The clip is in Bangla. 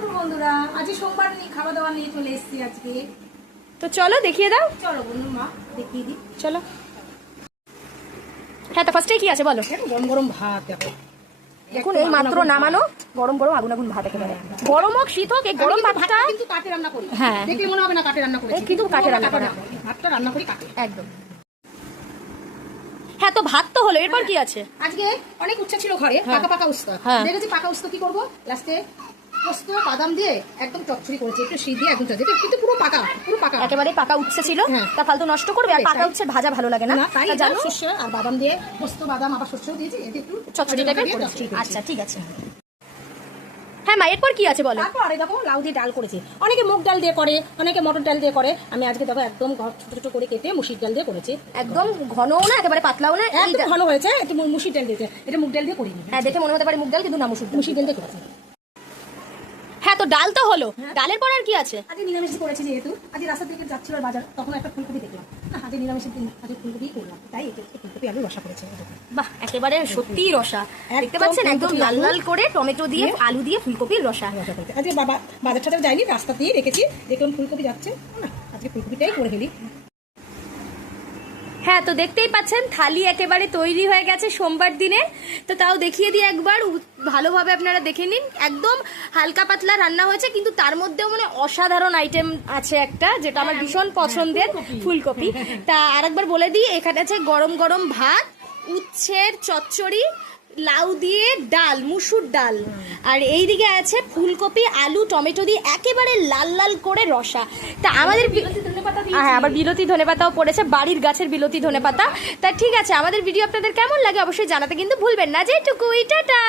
দুপুর বন্ধুরা, আজকে সোমবার নিয়ে খাওয়া দাওয়া নিয়ে চলে এসেছি আজকে। তো চলো দেখিয়ে দাও। চলো বন্ধু মা দেখিয়ে দিই। চলো। হ্যাঁ, তো ফার্স্টে কি আছে বলো। গরম গরম ভাত দেখো, এখন এই মাত্র নামানো গরম গরম আগুন আগুন ভাত একেবারে। গরম হোক শীত হোক এই গরম ভাতটা কিন্তু কাঠে রান্না করি। হ্যাঁ, দেখলে মনে হবে না কাঠে রান্না করেছি, কিন্তু কাঠে রান্না করা। ভাতটা রান্না করি কাঠে একদম। হ্যাঁ, তো ভাত তো হলো, এরপর কি আছে? আজকে অনেক উচ্ছা ছিল ঘরে, পাকা পাকা উস্তা। দেখেছি পাকা উস্তা কি করবো, লাস্টে পোস্ত বাদাম দিয়ে একদম চচ্চড়ি করেছি, একটু শীত দিয়ে একদম চচ্চড়ি, কিন্তু পুরো পাকা একেবারে পাকা উচ্ছে ছিল, তা ফালতু নষ্ট করবে। আর পাকা উচ্ছে ভাজা ভালো লাগে না, তাই জানো। শস্য আর বাদাম দিয়ে পোস্ত বাদাম আবার শস্য দিয়েছি, এতে একটু চচ্চড়ি টাইপের করেছি। আচ্ছা ঠিক আছে। হ্যাঁ মা, এরপর কি আছে বলো। তারপরে দেখো লাউ দিয়ে ডাল করেছি, অনেকে মুগ ডাল দিয়ে করে, অনেকে মটর ডাল দিয়ে করে। আমি আজকে দেখো একদম ছোট ছোট করে কেটে মুসির ডাল দিয়ে করেছি। একদম ঘনও না একেবারে পাতলাও না, একদম ঘন হয়েছে। একটু মুসির ডাল দিয়েছে, এটা মুগ ডাল দিয়ে করিনি। হ্যাঁ, দেখে মনে হতে পারে মুগ ডাল, কিন্তু না মুসুর ডাল দিয়ে করেছি। হ্যাঁ, তো ডাল তো হলো, ডালের পর আর কি আছে? আজকে নিরামিষ করেছি, যেহেতু আজকে রাস্তা থেকে যাচ্ছিল বাজার, তখন একটা ফুলকপি দেখলাম, না আজকে নিরামিষের দিন, আজকে ফুলকপি করলাম, তাই ফুলকপি আলু রসা করেছি। বাহ, একেবারে সত্যিই রসা। দেখতে পাচ্ছেন একদম লাল লাল করে টমেটো দিয়ে আলু দিয়ে ফুলকপির রসা। আজকে বাবা বাজার টাজার যায়নি, রাস্তা দিয়ে রেখেছি, দেখলাম ফুলকপি যাচ্ছে, না আজকে ফুলকপিটাই করে ফেলি। হ্যাঁ, তো দেখতেই পাচ্ছেন থালি একেবারে তৈরি হয়ে গেছে সোমবার দিনে। তো তাও দেখিয়ে দিই একবার, ভালোভাবে আপনারা দেখে নিন। একদম হালকা পাতলা রান্না হয়েছে, কিন্তু তার মধ্যেও মানে অসাধারণ আইটেম আছে একটা, যেটা আমার ভীষণ পছন্দের, ফুলকপি। তা আরেকবার বলে দিই, এখানে আছে গরম গরম ভাত, উচ্ছের চচ্চড়ি, লাউ দিয়ে ডাল, মুসুর ডাল, আর এইদিকে আছে ফুলকপি আলু টমেটো দিয়ে একেবারে লাল লাল করে রসা। তা আমাদের হ্যাঁ, আবার বিলতি ধনেপাতাও পড়েছে, বাড়ির গাছের বিলতি ধনেপাতা। তা ঠিক আছে, আমাদের ভিডিও আপনাদের কেমন লাগে অবশ্যই জানাতে কিন্তু ভুলবেন না। যেটুকুই, টাটা।